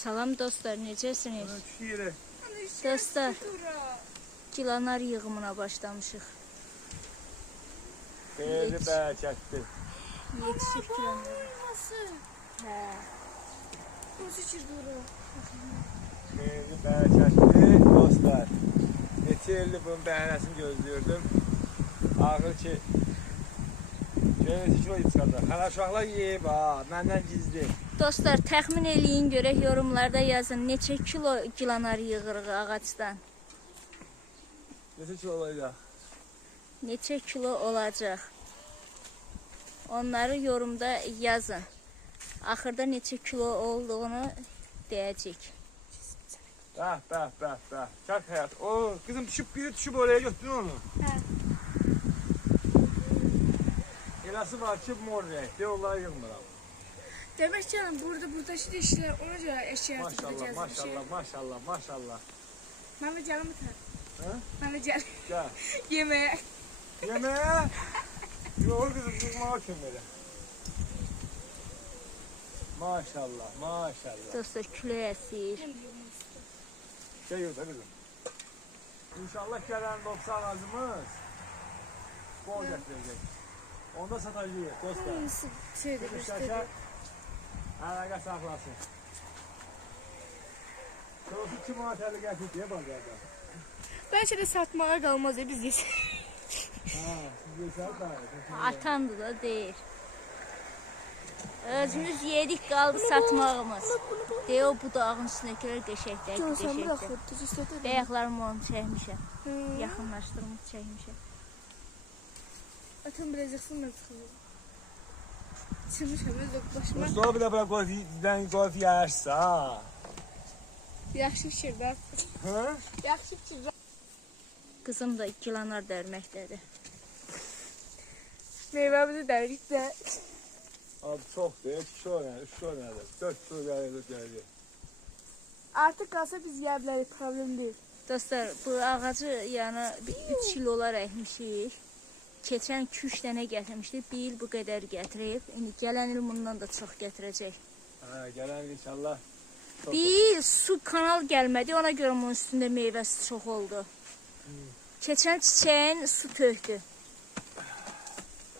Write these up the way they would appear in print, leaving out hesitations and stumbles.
Salam dostlar, necəsiniz? Dostlar, gilanar yığımına başlamışıq. Xeyirli bərəkətli. Yetişib gilanar. Hə. Xeyirli bərəkətli dostlar. Neçə ildir bunun bəhrəsini gözləyirdim. Ağır ki, neçə kilo çıxacaq. Hələ uşaqlar yeyib ha, məndən gizli. Dostlar, təxmin eləyin görək, yorumlarda yazın. Neçə kilo gilanar yığırıq ağacdan? Neçə kilo olacaq? Neçə kilo olacaq? Onları yorumda yazın. Axırda neçə kilo olduğunu deyəcək. Bəh. Çak həyat. O, kızım biri düşüb oraya götürün onu. Hə. Eləsi var ki, mor renkli, onları yığmıram. Demək canım, burada işlər, ona görə eşya tutacağız. Maşallah. Mən də gəlim bir Hə? Mən də gəlim. Gəl. Yeməyə. Yeməyə? Yox, kızım, yığmağa kim elə? Maşallah. Dostlar, külək əsir. Şey yok da kızım. İnşallah gelen 90 ağacımız bol getirecek. Onda satacağız dostlar. Şeydə Müştəşə əlaqə saxlasın. Çoxu 2 manat əli gətirib deyə bazarda. Bəlkə də satmağa qalmaz biz yesək. Ha, siz yesəl da. Atandı da deyir. Özümüz yedik, qaldı satmağımız. Deyə o budağın üstünə görə qəşəkdir. Bəyəklərimi onu çəkmişəm. Yaxınlaşdırmış çəkmişəm. Atam biraz yaxsın mən çıxıyorum. Çırmışam, özü başıma. Mustafa bile bırak golf yersə ha. Yaxşı fikir, bax. Hı? Yaxşı fikir. Qızım da gilanar dərməkdədir. Meyvəmizi dərik də. Abi çoxdur, 2 kilo nədir, 3 kilo nədir, 4 kilo gəlir. Artıq qalsa biz yeyə bilərik, problem deyil. Dostlar, bu ağacı yəni 3 kilolar əkmişik. Keçən 2-3 dənə gətirmişdik, bir il bu qədər gətirib. İndi gələn il bundan da çox gətirəcək. Hə, gələn inşallah. Bir su kanal gəlmədi, ona görə bunun üstündə meyvəsi çox oldu. Keçən çiçəyin su tökdü.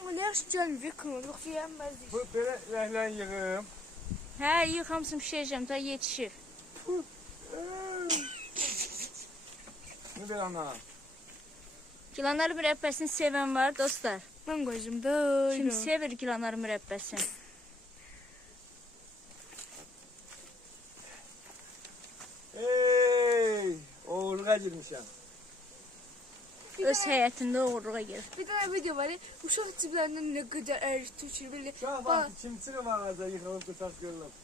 Amma nə yaxşı gəlmir, kanalı yoxsa yeyənməzdik. Bu belə rəhlən yığım. Hə, yığ hamısını pişirəcəm, da yetişir. Ne bir ana? Gilanar mürəbbəsini sevən var, dostlar. Mən qoyacam da. Kim sevir gilanar mürəbbəsini? Ey, oğurluğa girmişəm. Öz həyətində uğurluğa gelir. Bir dənə video var, uşaq ciblərindən nə qədər ərik tökür, belə. Uşaq vaxtı kimçinin ağaca yıxılıb qısas görülüb.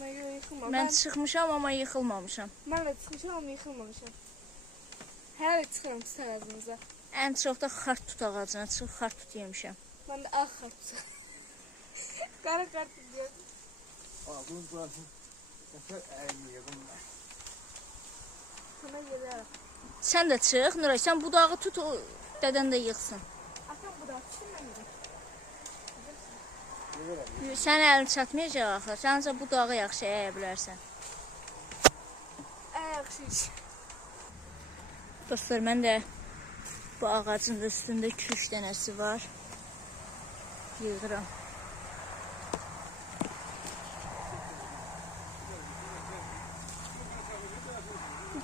Mən yıxılmamışam. Mən çıxmışam, amma yıxılmamışam. Mən də çıxmışam, amma yıxılmamışam. Hələ çıxıram tut ağacımıza. Ən çox da xart tut ağacına çıxıb xart tut yemişəm. Mən də ağ xart tut. Qara xart tut deyirəm. Bunun burası. Nəsə əyni yığımlar. Sana gələrəm. Sən də çıx, Nuray, sən budağı tut, o dədən də yıxsın. Atam bu da tutsun mən də. Sən əlin çatmayacaq axı, sən ancaq budağı yaxşı əyə bilərsən. Yaxşı iş. Dostlar, mən də bu ağacın da üstündə 2-3 dənəsi var. Yığıram.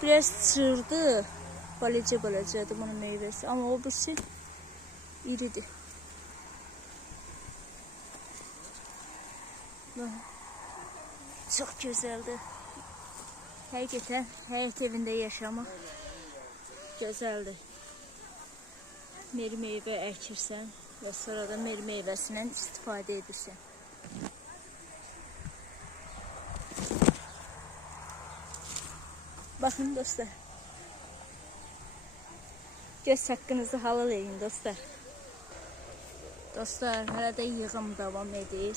Biraz çırdı. Balaca'dır bunun meyvəsi. Amma o birisi iridir. Çox gözəldir. Həqiqətən həyət evində yaşamaq gözəldir. Meyvə əkirsən və sonra da meyvəsindən istifadə edirsən. Baxın dostlar. Göz haqqınızı halal edin dostlar. Dostlar, hələ də yığım davam edir.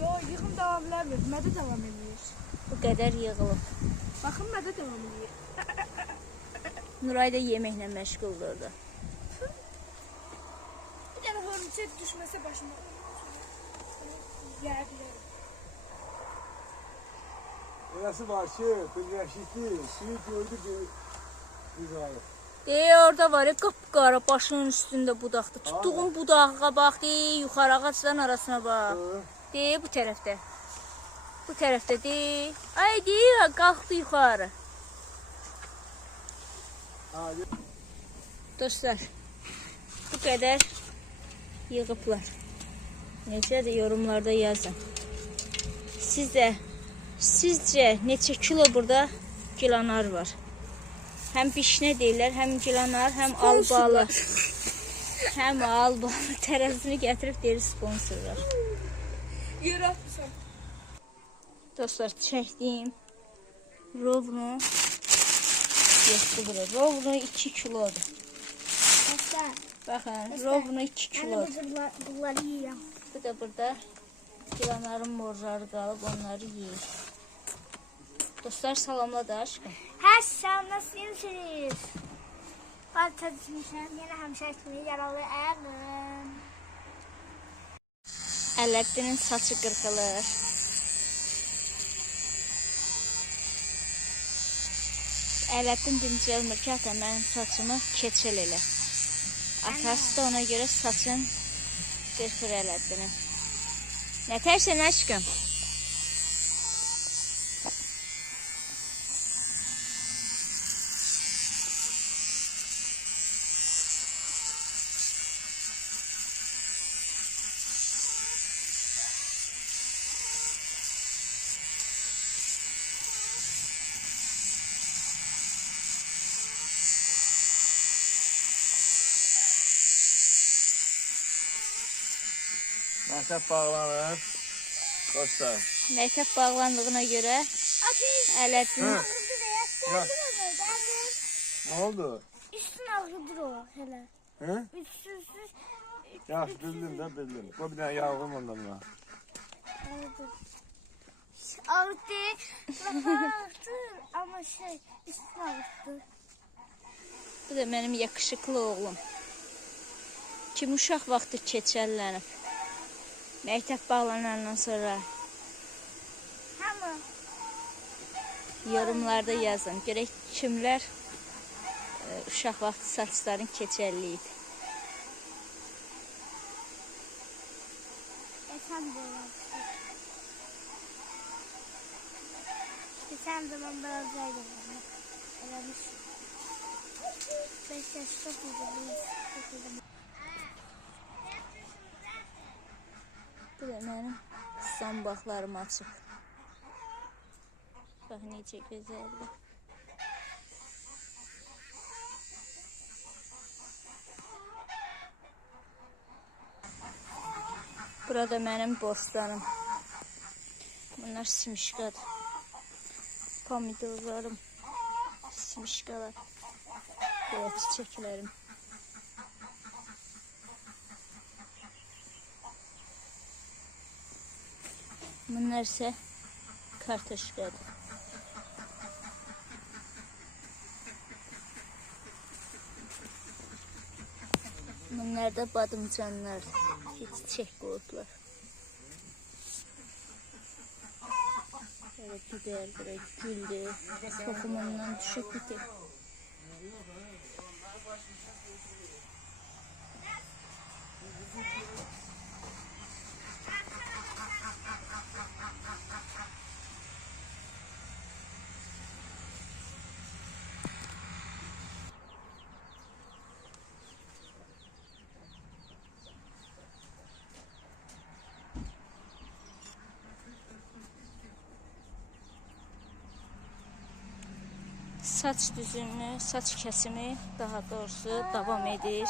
Yox, yığım davam eləmir. Mədə davam edir. Bu qədər yığılıb. Baxın, mədə davam edir. Nuray da yeməklə məşğuldur da. Bir dənə hörümçək düşməsə başıma. Yer bilərəm. Neresi var ki? Birleşikli. Suyu gördü bir var. Orada var ya qapqara başının üstündə budaqdır. Tutduğum budağa bax, yuxarı ağacların arasına bax. Bu tərəfdə. Bu tərəfdə Ay qalxdı yuxarı. Dostlar, bu qədər yığıblar. Necədir yorumlarda yazın. Sizcə neçə kilo burada gilanar var? Həm bişnə deyirlər, həm gilanar, həm albalı. Həm albalı tərəzini gətirib deyir sponsorlar. Yerə atmışam. Dostlar, çəkdiyim rovnu yoxdur. Rovnu 2 kilodur. Baxın, rovnu 2 kilodur. Bunları yiyəm. Bu da burada gilanarın morları qalıb, onları yeyir. Dostlar, salamla da aşkım. Hər salam, nasılsınız? Balta düşmüşəm, yenə həmişə kimi yaralı ayağım. Ələddinin saçı qırxılır. Ələddin dincəlmir ki, ata mənim saçımı keçəl elə. Atası da ona görə saçın qırxır Ələddinin. Nə tərsən aşkım? Məktəb bağlanır. Dostlar. Məktəb bağlandığına görə Ələddin Ne oldu? Üstün ağrıdır o hələ. Hı? Üstsüz Ya bildim. Bu bir tane yavrum ondan var. ağrıdır. Ağrıdır ama üstün ağrıdır. Bu da mənim yakışıklı oğlum. Kim uşaq vaxtı keçəllənib. Məktəb bağlanandan sonra Hamı. yorumlarda yazın. Görək kimlər uşaq vaxtı saçların keçəlliyib. Sen de var. Geçen zaman biraz zaydım. Aramış. 5 yaşta buldum. Bu da mənim zambaqlarım açıq. Bax necə gözəldir. Burada mənim bostanım. Bunlar simişqadır. Pomidorlarım, simişqalar. Belə çiçəklərim. Bunlar ise kartoşkadır. Bunlar da badımcanlar. Çiçek koydular. Böyle biber, böyle güldü. Tohumundan düşüp bitti. Saç düzümü, saç kesimi daha doğrusu devam edir.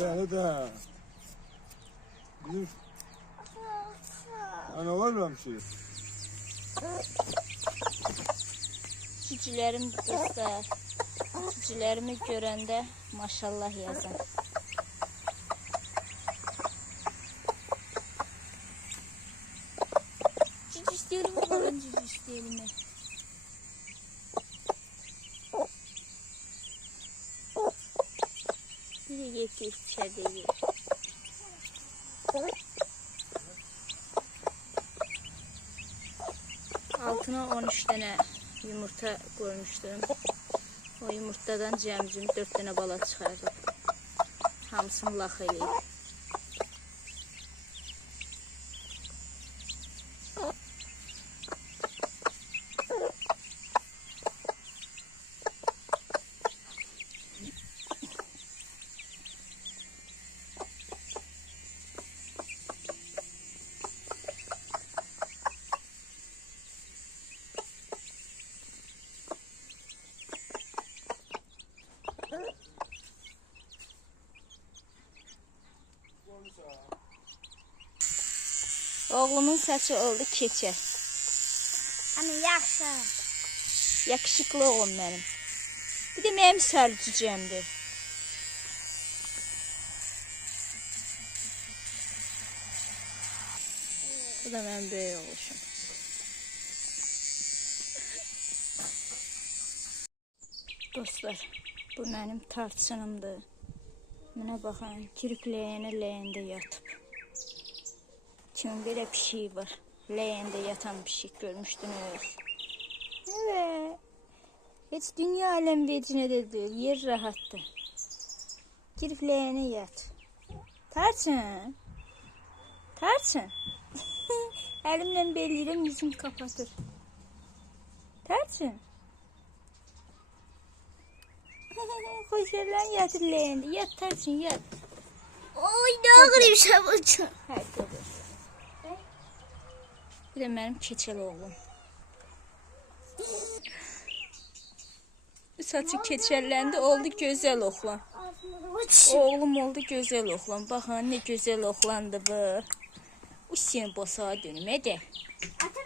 Yani de. Bizim ana var mı bir şey? Cücülerim dostlar. Cücülerimi görəndə maşallah yazın. Cücü isteyelim mi? Ben cücü isteyelim mi? Bir de yetti içeride yiyor. altına 13 dənə yumurta qoymuşdum. O yumurtadan cəmcim 4 dənə bala çıxardı. Hamısını lax eləyib. Oğlumun saçı oldu keçə. Ama yaxşı. Yakışıklı oğlum mənim. Bir də mənim sərcücəmdir. Bu da mənim böyük oğluşum. Dostlar, bu mənim tarçınımdır. Mənə baxın, kirk ləyənə yatıb. Kimin belə pişiyi var. Ləyəndə yatan pişik görmüşdünüz. Evet. Heç dünya aləm vecinə də deyil. Yer rahatdır. Girib ləyənə yat. Tarçın. Tarçın. Əlimlə belirəm, yüzüm kapatır. Tarçın. Xoşerlən yatır ləyəndə. Yat Tarçın, yat. Oy, ne ağrıyım şabucu. Hadi olur. Bir de benim keçeli oğlum. Saçı keçəlləndi, oldu gözəl oğlan. Oğlum oldu gözəl oğlan. Baxın, ne gözəl oğlandı bu. Bu seni bosağa dönüm, hadi. Ata